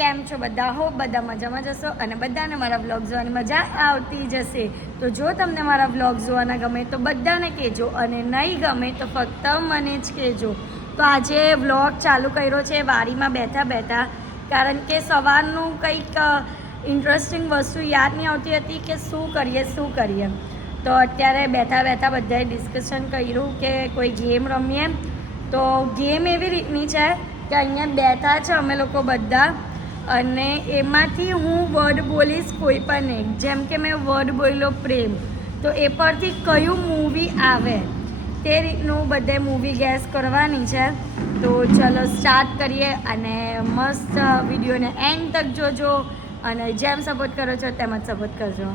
કેમ છો બધા? હો બધા મજામાં જશો અને બધાને મારા વ્લોગ જોવાની મજા આવતી જશે. તો જો તમને મારા વ્લોગ જોવાના ગમે તો બધાને કહેજો અને નહીં ગમે તો ફક્ત મને જ કહેજો. તો આજે વ્લોગ ચાલુ કર્યો છે વાડીમાં બેઠા બેઠા, કારણ કે સવારનું કંઈક ઇન્ટરેસ્ટિંગ વસ્તુ યાદ નહીં આવતી હતી કે શું કરીએ. તો અત્યારે બેઠા બેઠા બધાએ ડિસ્કશન કર્યું કે કોઈ ગેમ રમીએ. તો ગેમ એવી રીતની છે કે અહીંયા બેઠા છે અમે લોકો બધા, અને એમાંથી હું વર્ડ બોલીશ કોઈ પણ એક. જેમ કે મેં વર્ડ બોલ્યો પ્રેમ, તો એ પરથી કયું મૂવી આવે તે રીતનું બધે મૂવી ગેસ કરવાની છે. તો ચલો સ્ટાર્ટ કરીએ અને મસ્ત વિડીયોને એન્ડ તક જોજો અને જેમ સપોર્ટ કરો છો તેમ જ સપોર્ટ કરજો.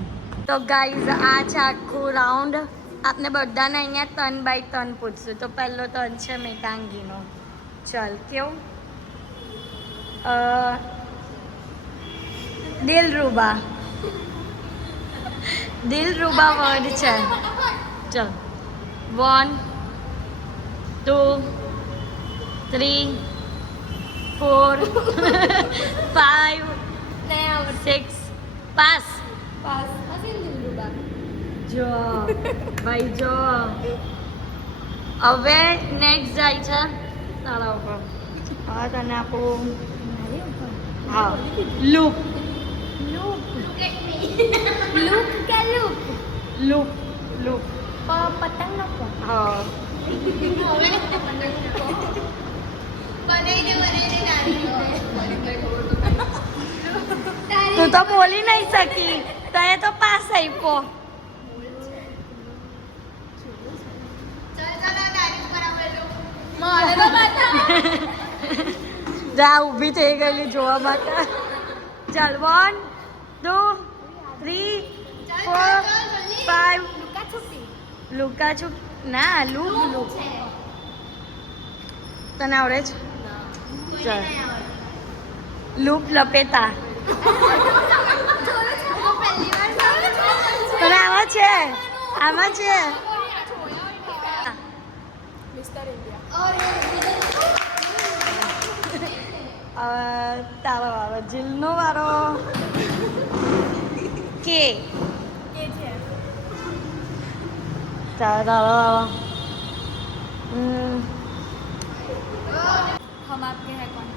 તો ગાઈઝ આ છે આખું રાઉન્ડ. આપને બધાને અહીંયા 3 બાય 3 પૂછશું. તો પહેલો ટર્ન છે મેકાંગીનો. ચલ કેવું? દિલરુબા. દિલરુબા વર્ડ છે. ચલ 1 2 3 4 5 6 પાસ. જો ભાઈ જો. હવે નેક્સ્ટ જાય છે તારા ઉપર. હા તને આપું. હા લૂપ. લૂપ પતંગ નો. હા તું તો બોલી નહીં શકી, તને તો પાસ આપ્યો. જા ઊભી થઈ ગયેલી જોવા માટે. ચાલ 1 2 3 4 5. લુકાછુપ ના, લૂપ. તને આવડે છે? ચાલ લૂપ લપેટા. તને આમાં છે? આમાં છે. તારો વારો, જીલનો વારો. કે તારો વારો. हम आपके हैं कौन?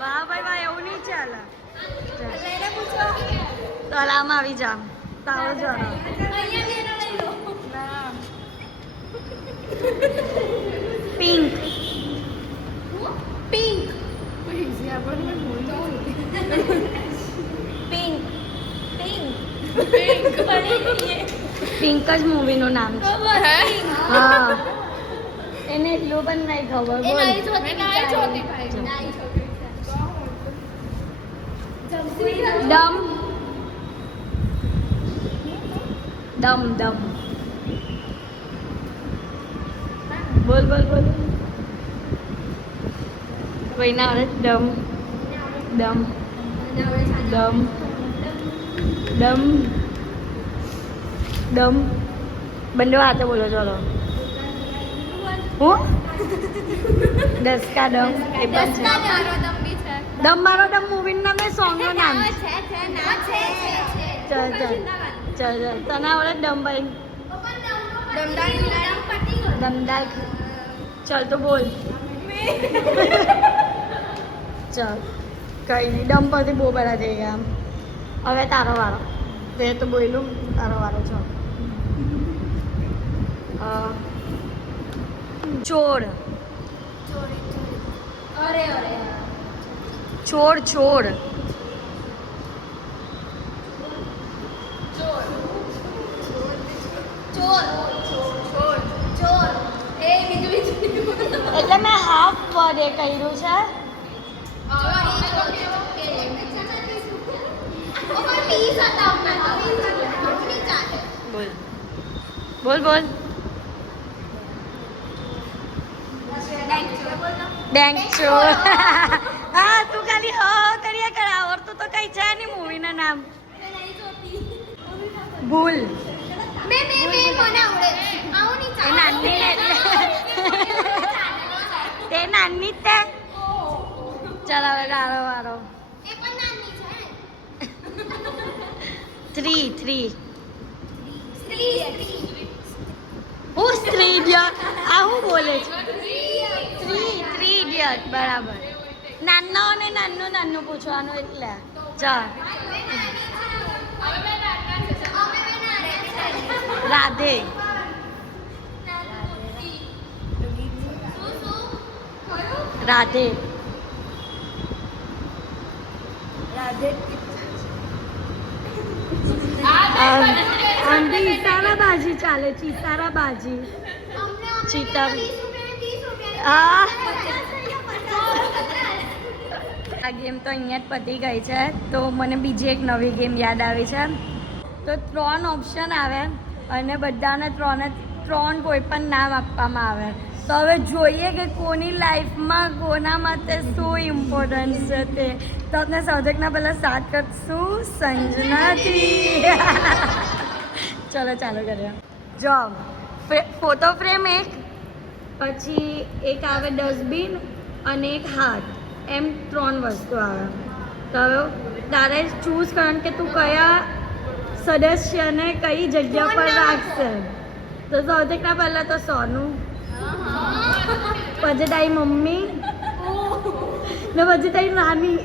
વાહ ભાઈ વાહ, એવું નહીં ચાલે. लेने पूछो. તલામાં આવી જા. તારો જ વારો. પિંક. पिंक. પિંક જ મૂવીનું નામ છે. હા એને એટલું પણ નહીં ખબર. બોલ. દમ. બોલ. કોઈના આવડે? દમ. બંને હાથે બોલો. ચલો. હું 10 કા દમ. એ પણ છે. દમ મારો દમ મૂવીનું નામ, એ સોંગનું નામ. ચાલ તને આવડે દમ ભાઈ? દમદાર. ચાલ તો બોલ. ચાલ કઈ નહીં, દમ પરથી બહુ બધા થઈ ગયા. હવે તારો વારો. તે તો બોલ્યું, તારો વારો છો. ચોર. ચોર. એટલે મેં હાફ વર્ડ એ કર્યું છે. બોલ. ડેંગચોર. હા તું ખાલી કર્યા કર, આવડતું તો કઈ છે નહીં મૂવીના નામ. ભૂલ. મને આવડે. આવું નહીં ચાલે. નાની નાની જ તે ચાલ હવે ગાળો વાળો એ પણ નાની છે 3 સ્ત્રી હું સ્ત્રી ઇડિયટ આ હું બોલે છે 3 ઇડિયટ બરાબર નાનો અને નાનું પૂછવાનું એટલે ચાલ રાધે રાધે આંટી ઇશારા બાજી ચાલે છે ઇશારા બાજી ચીતા આ ગેમ તો અહીંયા જ પતી ગઈ છે તો મને બીજી એક નવી ગેમ યાદ આવી છે તો 3 ઓપ્શન આવે અને બધાને ત્રણ કોઈ પણ નામ આપવામાં આવે તો હવે જોઈએ કે કોની લાઈફમાં કોના માટે શું ઇમ્પોર્ટન્સ છે તે તો આપણે સૌથી પહેલાં સ્ટાર્ટ કરશું સંજનાથી ચલો ચાલુ કરીએ જો ફોટો ફ્રેમ એક પછી એક આવે ડસ્ટબિન અને એક હાથ એમ 3 વસ્તુ આવે તો હવે તારે ચૂઝ કરવાનું કે તું કયા સદસ્યને કઈ જગ્યા પર રાખશે તો સૌથી પહેલાં તો સોનું પછી તારી મમ્મી ને પછી તારી નાની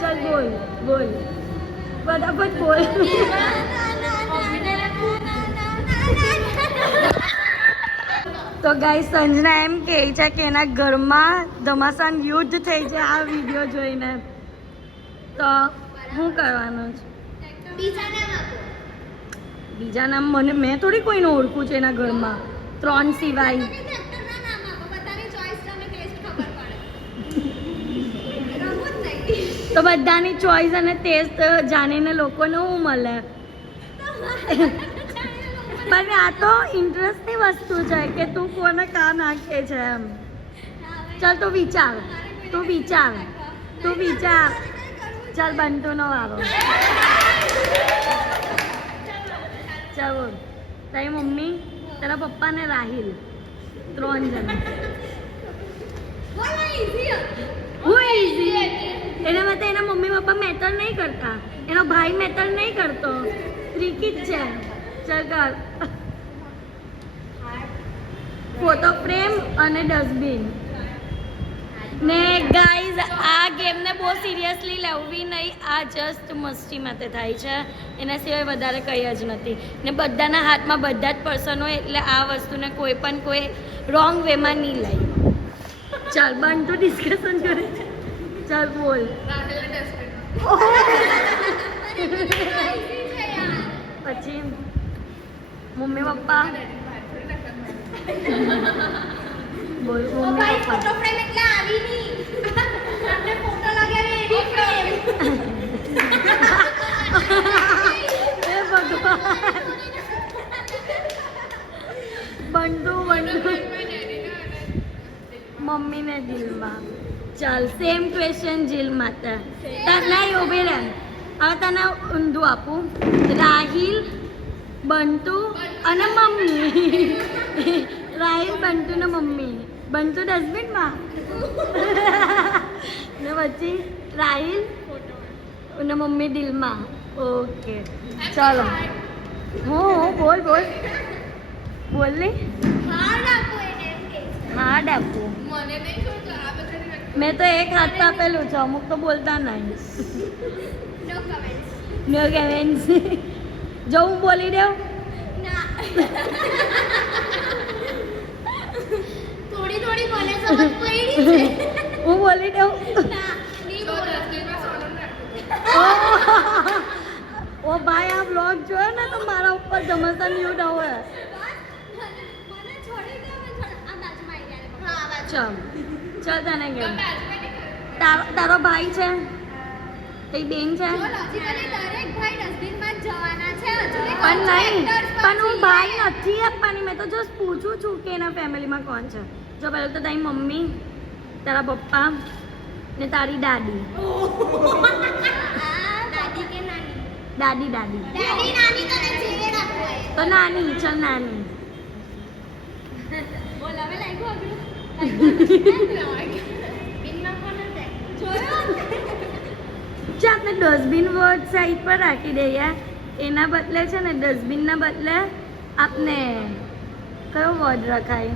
ચાલ બોલ ફટાફટ બોલ તો ગાઈસ સંજના એમ કહે છે કે એના ઘરમાં ધમાસાન યુદ્ધ થઈ જાય આ વિડીયો જોઈને તો શું કરવાનું છે બીજા નામ મને મેં થોડી કોઈને ઓળખું છે એના ઘરમાં 3 સિવાય તો બધાની ચોઈસ અને ટેસ્ટ જાણીને લોકોને શું મળે પણ આ તો ઇન્ટરેસ્ટની વસ્તુ છે કે તું કોને કા નાખે છે એમ ચાલ તું વિચાર ચાલ બંટુનો વારો ચાલ બોલ તારી મમ્મી તારા પપ્પા ને રાહિલ 3 જણા હું ઈઝી એના માટે એના મમ્મી પપ્પા મેટર નહીં કરતા એનો ભાઈ મેટર નહીં કરતો ક્રિકેટ છે ચાલ કર ફોટો ફ્રેમ અને ડસ્ટબિન ને ગાઈઝ આ ગેમને બહુ સિરિયસલી લેવી નહીં આ જસ્ટ મસ્તી માટે થાય છે એના સિવાય વધારે કંઈ જ નથી ને બધાના હાથમાં બધા જ પર્સન હોય એટલે આ વસ્તુને કોઈ રોંગ વેમાં નહીં લઈ ચાલ બંટુ ડિસ્કશન કરે છે ચાલ બોલ પછી મમ્મી પપ્પા બોલ મમ્મી પપ્પા ફોટો ફ્રેમ એટલે આવી ની આપણે ફોટો લગાવી એની ફ્રેમ હે ભગવાન બંટુ મમ્મીને દિલમાં ચાલ સેમ ક્વેશ્ચન જીલ માટે નહીં ઉભી રહે હવે તને ઊંધું આપું રાહિલ બંટુ અને મમ્મી રાહિલ બંટુ ને મમ્મી બંટુ ડસ્ટબિનમાં ને પછી રાહિલ અને મમ્મી દિલમાં ઓકે ચાલો બોલ ને હાર્ડ આપું મને નહીં જોતો આ બધાની મેં તો એક હાથ આપેલું છે અમુક તો બોલતા નહીં નો કમેન્ટ્સ નો કમેન્ટ્સ જો હું બોલી દઉં ના થોડી મને સમજ પડી છે હું બોલી દઉં ના નહીં બોલો ઓ ભાઈ આ બ્લોગ જોયો ને તો મારા ઉપર જમસન યુ હવે મને છોડી દે આ બાજુમાં આવી ગયા હા બાજુ ચાલ તને કેમ તારો ભાઈ છે કઈ બેન છે લોજિકલી દરેક ભાઈ ડસ્ટબિનમાં જ જવાના છે હજુ પણ નહીં પણ હું ભાઈ નથી આપવાની મેં તો જસ્ટ પૂછું છું કે એના ફેમિલીમાં કોણ છે જો પહેલું તો તારી મમ્મી તારા પપ્પા ને તારી દાદી દાદી કે નાની દાદી દાદી ડેડી નાની તને જે રાખવું હોય. તો નાની ચલ નાની બોલ હવે લાગ્યું આગળ. બિનના કોને છે? જોયો? જે આપણે ડસ્ટબિન વર્ડ સાઈડ પર રાખી દઈએ એના બદલે છે ને ડસ્ટબિનના બદલે આપણે કયો વર્ડ રખાય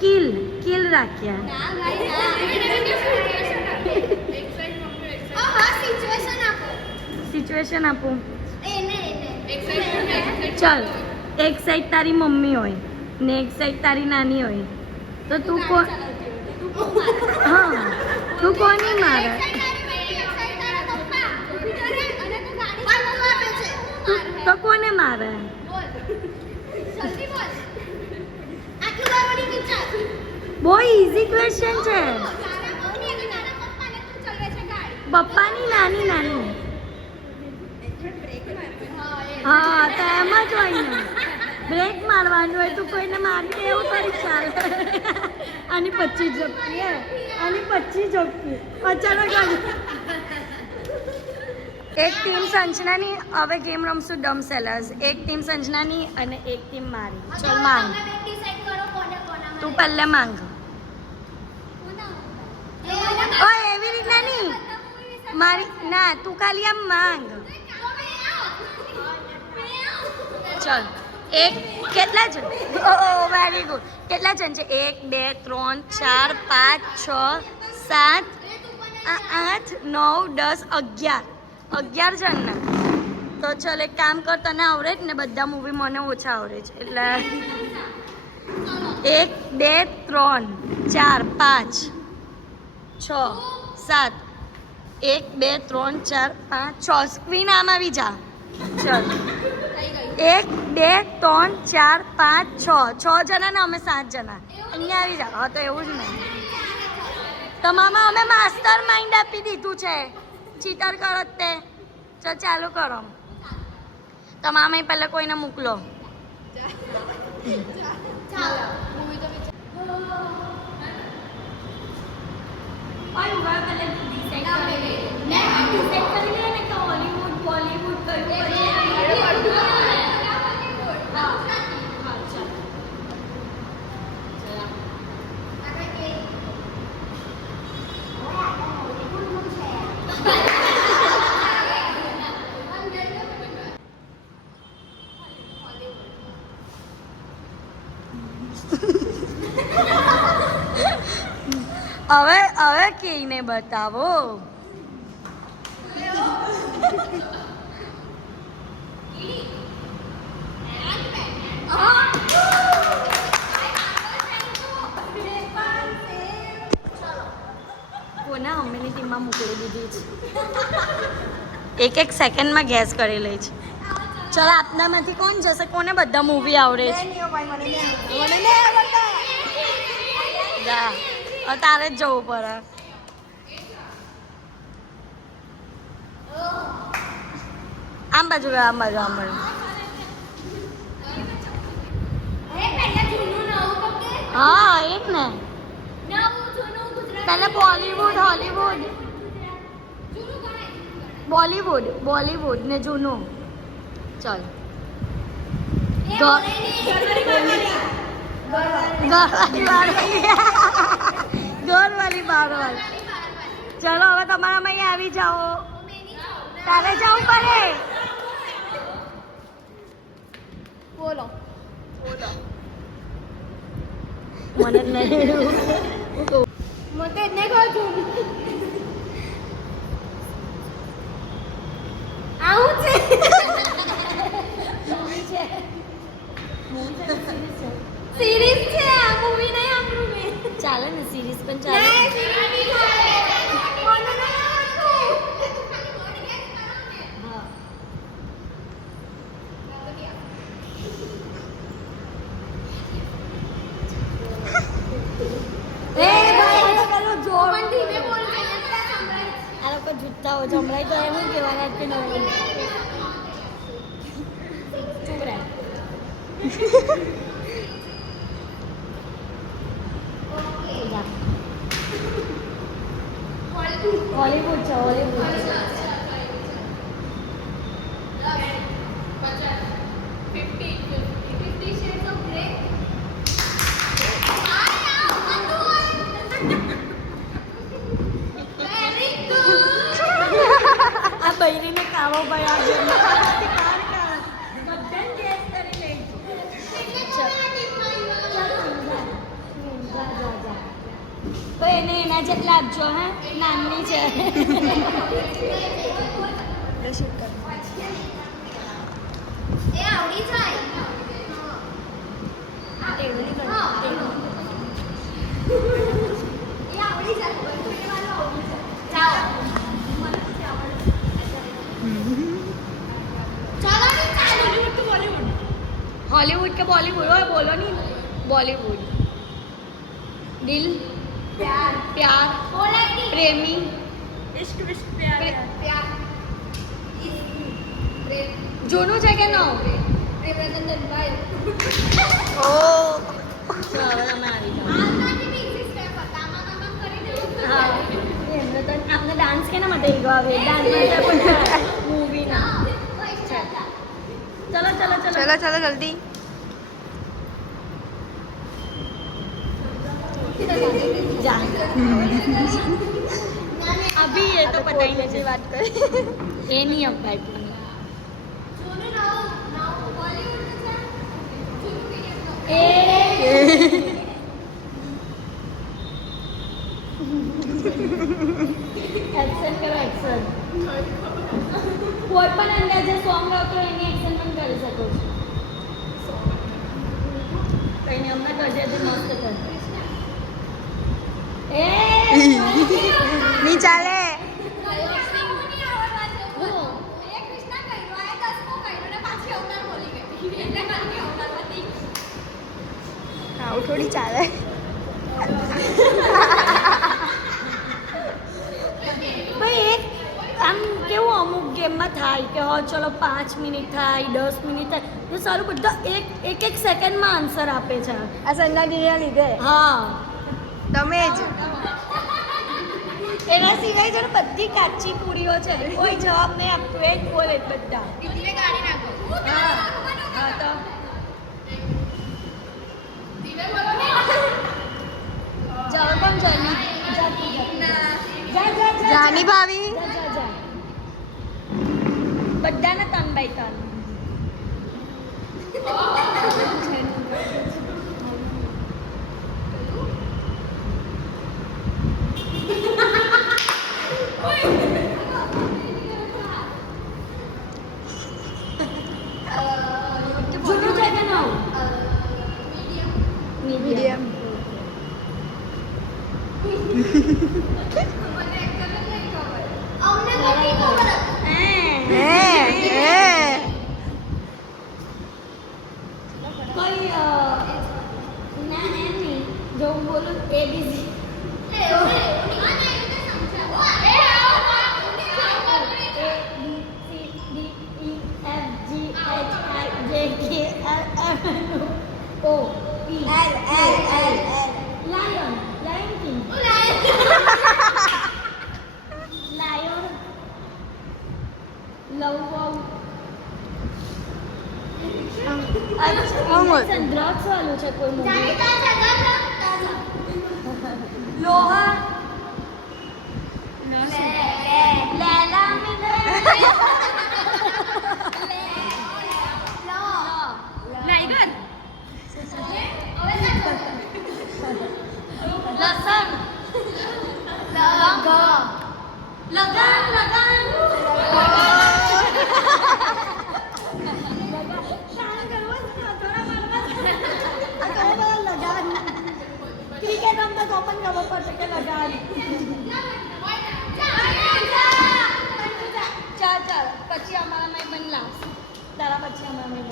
કિલ કિલ રાખ્યા ના ભાઈ ના. હા સિચ્યુએશન આપો. સિચ્યુએશન આપું એને ચલ એક સાઈડ તારી મમ્મી હોય ને એક સાઈડ તારી નાની હોય તો તું કોણ હા તું કોની મારે તો કોને મારે બહુ ઇઝી ક્વેશ્ચન છે પપ્પાની નાની નાની હા તો એમ જ હોય ને બ્રેક મારવાનું હોય તું કોઈને મારી દે એવું કરી ચાલે આની 25 જોગતી હે આની 25 જોગતી અચાનક એક ટીમ સંજનાની હવે ગેમ રમશું ડમ સેલર્સ એક ટીમ સંજનાની અને એક ટીમ મારી ચલ માંગ તું પહેલે માંગ ઓય એવી રીતના નહીં મારી ના તું ખાલી આમ માંગ ચલ એક કેટલા જણ ઓ વેરી ગુડ કેટલા જણ છે 1 2 3 4 5 6 7 8 9 10 11 જણના તો ચલ એક કામ કર તને આવડે જ ને બધા મૂવી મને ઓછા આવડે છે એટલે 1 2 3 4 5 6 7 1 2 3 4 5 6 સ્ક્રીન આમ આવી જા ચલ 1 2 3 4 5 6 જણા ને અમે 7 જણા અહીંયા આવી જા હા તો એવું જ નહીં તમામાં અમે માસ્ટર માઇન્ડ આપી દીધું છે ચીટર કરો તે ચલ ચાલુ કરો તમામે પહેલાં કોઈને મોકલો હવે કઈને બતાવો કોના અમ્મીની ટીમમાં મોકલી દીધી છે એક સેકન્ડમાં ગેસ કરી લે છે ચલો આપનામાંથી કોણ જશે કોને બધા મૂવી આવડે છે જા તારે જ જવું પડે આમ બાજુ આમ બાજુ આમ બાજુ હા એક ને પહેલા બોલીવુડ હોલીવુડ બોલીવુડ ને જૂનું ચલ ઘરવાળી બારવાળી ચલો હવે તમારા અહીં આવી જાઓ તારે જવું પડે બોલો મને જ નહીં મતે ને કહું છું આવું છે સિરીઝ છે આ મૂવી નહીં આપણું મેં ચાલે ને સિરીઝ પણ ચાલે આ લોકો જૂઠતા હોય જમણાઈ તો એમ કહેવાના કે નહીં ચૂપ રહે હોલીવુડ છે હોલીવુડ આવો ભાઈ આ ગેમમાંથી બહાર કાઢ. બધાને guess કરી લેજો. ચાલ. જા. તો એને એના જેટલા આપજો હે નાની છે. એ આવડી જાય हॉलीवुड के बॉलीवुड ओए बोलो नहीं बॉलीवुड दिल प्यार प्रेमी इश्क प्यार જોનું છે કે નો આપને ડાન્સ કેના માટે આવે ડાન્સ મૂવી ના चलो जल्दी जा अभी ये तो पता ही नहीं बात कर ये नहीं अब बैठ एक्शन करो एक्शन કોઈ પણ અંદાજે સોંગ આવતો એની એક્શન પણ કરી શકો છો કઈ નહીં અમને કરજે તો મસ્ત કર એ नहीं चाले हाँ थोड़ी चाले ભાઈ એક આમ કેવું અમુક ગેમમાં થાય કે હો ચલો 5 મિનિટ થાય 10 મિનિટ થાય તો સારું બધા એક સેકન્ડમાં આન્સર આપે છે આ સંજના દીદીના લીધે હા તમે જ એના સિવાય છે ને બધી કાચી પૂરીઓ છે કોઈ જવાબ નહીં આપતું એ જ બોલે બધા હા તો જાઓ પણ જાની ભાવી બધાને 3/3 જૂનું છે કે નવું મીડિયમ કોઈ ના એમ નહીં જો હું બોલું ABC O P L Lion King Lion Love દ્રગ્સ વાળું છે કોઈ મૂવી લોહા લેલા લસણ લગાન ક્રિકેટ રમતા તો પણ ખબર પડશે કે લગાન ચાલ પછી અમારામાં પણ લાવશે તારા પછી અમારામાં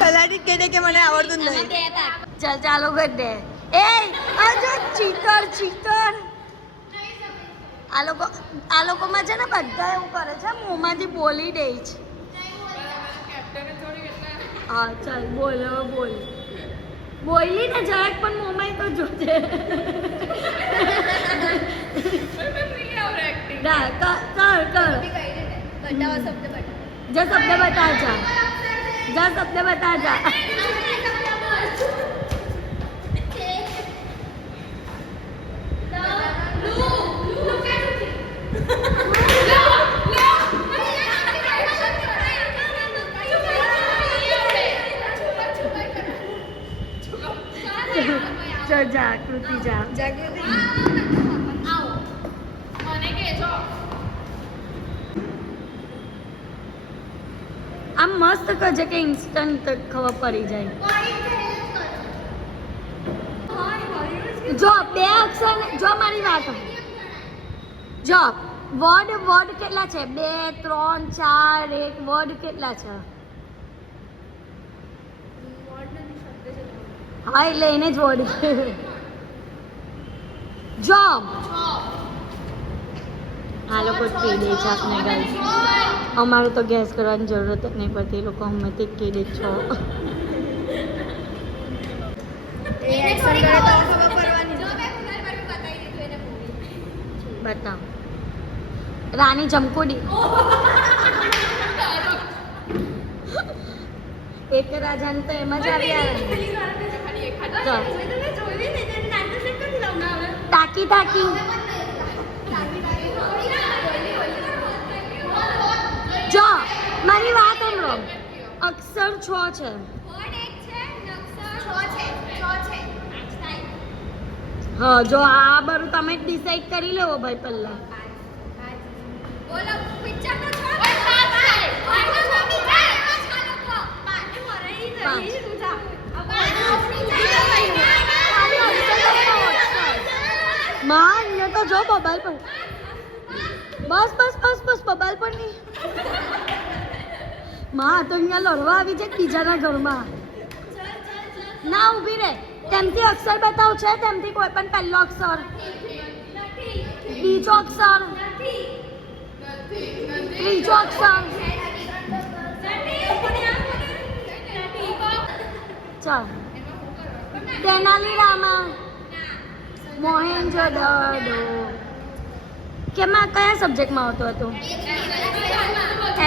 પલાટી કહે કે મને આવડતું જ નહીં ચાલ ચાલો કર દે એ આ જો ચીટર આ લોકોમાં છે ને બધા એવું કરે છે મોંમાંથી બોલી દે છે હા ચાલ બોલ બોલી ને જરાક પણ મોંમાં તો જોજે કર જા શબ્દ બતા જા ચલ જાગૃતિ જા. જાગૃતિ આવો મને કહેજો આમ મસ્ત કરજે કે ઇન્સ્ટન્ટ ખબર પડી જાય. જો બે અક્ષર જો મારી વાત જો વર્ડ કેટલા છે? 2 3 4 1 વર્ડ કેટલા છે? હા એટલે એને જ વર્ડ જોબ. આ લોકો કહી દે છે આપને ગાઈસ. અમારે તો ગેસ કરવાની જરૂરત જ નહીં પડતી, એ લોકો હમણાંથી કહી દે છો. એ એક્શન કરે તો ખબર પડવાની. જો મેં ગૂગલ પર બતાવી દીધું એને મૂવી બતાવ. રાની જમકોડી. એક રાજાને તો એમાં જ આવી આવે. ચાલ. ટાકી ટાકી. જો મારી વાત સાંભળો. અક્ષર 6 છે. વર્ડ એક છે નક્ષર 6 છે હા જો આ બધું તમે જ ડિસાઈડ કરી લેવો ભાઈ પહેલા. બોલો પિક્ચર નો છો ઓય પાંચ છે પાંચ નો છો બીજા એમાં ચાલો કો પાંચ મરાઈ પાંચ. જઈ રૂજા માં ને તો જો મોબાઈલ પર. બસ બસ બસ બસ મોબાઈલ પર નહીં. માં તો અહીંયા લડવા આવી છે બીજાના ઘરમાં. ના ઊભી રહે. તેમથી અક્ષર બતાવ છે તેમથી કોઈ પણ પહેલો અક્ષર, બીજો અક્ષર, ત્રીજો અક્ષર. ચાલ. તેનાલી રામા, મોહેનજોદડો. કેમાં કયા સબ્જેક્ટમાં આવતો હતો?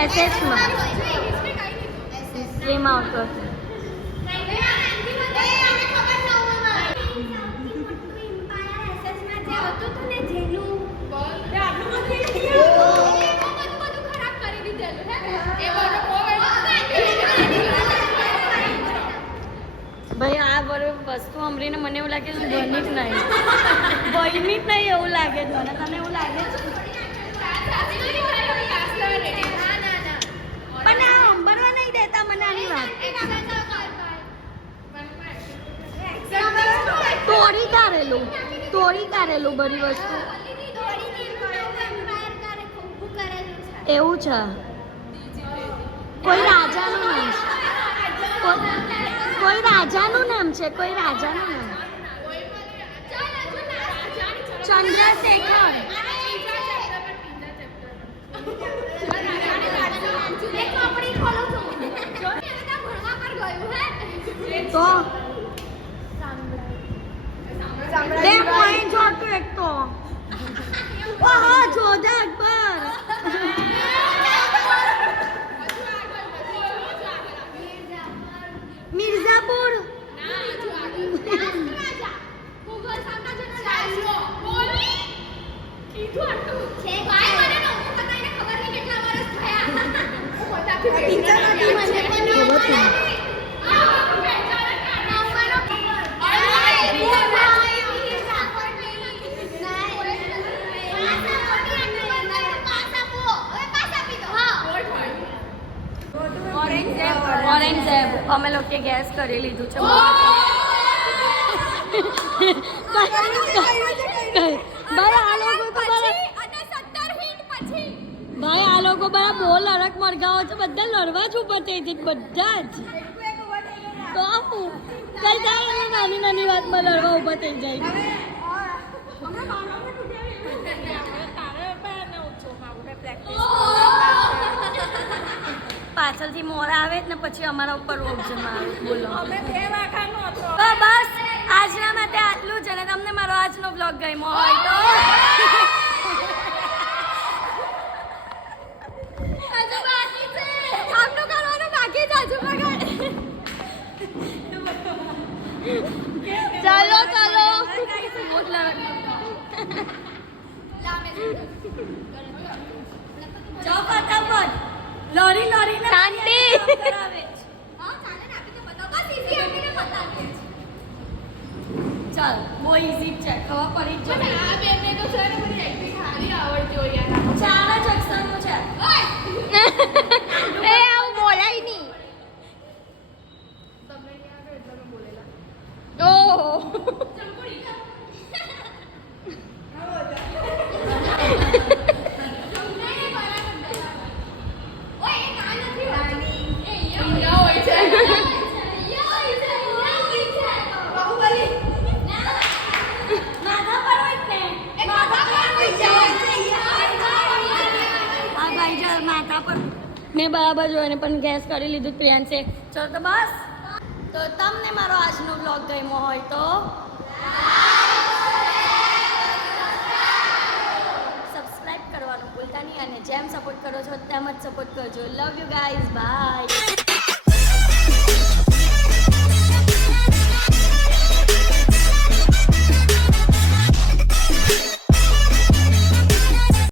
એસએસમાં. હિસ્ટ્રીમાં આવતો હતો. ભાઈ આ બરોબર વસ્તુ સાંભળીને મને એવું લાગે છે ભણી જ નહીં એવું લાગે છે મને. તને એવું લાગે છે? પણ આ સાંભળવા નહીં દેતા મને આની વાત. તોડી કાઢેલું બધી વસ્તુ એવું છે. કોઈ રાજાનું નામ છે. કોઈ રાજાનું નામ છે. કોઈ રાજાનું નામ. ચંદ્રશેખર. તો બે પોઈન્ટ જોતું એક તો. ઓહો જોધા અકબર. મિર્ઝાપુર. ઓરેન્જ અમે લોકો ગેસ કરી લીધું છે. ભાઈ આ લોકો બરા બહુ લડક મરગાવો છે. બધા લડવા જ ઉપર થઈ છે બધા જ. તો કઈ જાય નાની નાની વાતમાં લડવા ઉભા થઈ જાય. પાછળથી મોરા આવે ને પછી અમારા ઉપર રોગ જમા આવે. બોલો તો બસ આજના માટે આટલું જ. અને તમને મારો આજનો બ્લોગ ગમ્યો હોય તો ચાલો જાઓ ફટાફટ. લોરી શાંતિ. ચાલ બહુ ઇઝી જ છે ખબર પડી જ પણ જાય આ બેનને તો છે ને બધી એક્ટિંગ સારી આવડતી હોય યાર. ચાર જ અક્ષરનું છે એ આવું બોલાય નહીં. તમને ક્યાં આવે એટલે મેં બોલેલા. ઓહો ચંપુડી કા. ઓય એ કાન નથી હોતી. એ અહીંયા હોય છે. અહીંયા હોય છે. બાહુબલી. માથા પર હોય જ ને એ માથા પર હોય છે. હા ભાઈ જો માથા પર મેં બરાબર જોઈને પણ ગેસ કરી લીધું પ્રિયાંશે ચલો તો બસ તો તમને મારો આજનો બ્લોગ ગમ્યો હોય તો સબસ્ક્રાઇબ કરવાનું ભૂલતા નહીં અને જેમ સપોર્ટ કરો છો તેમ જ સપોર્ટ કરજો લવ યુ ગાઈઝ બાય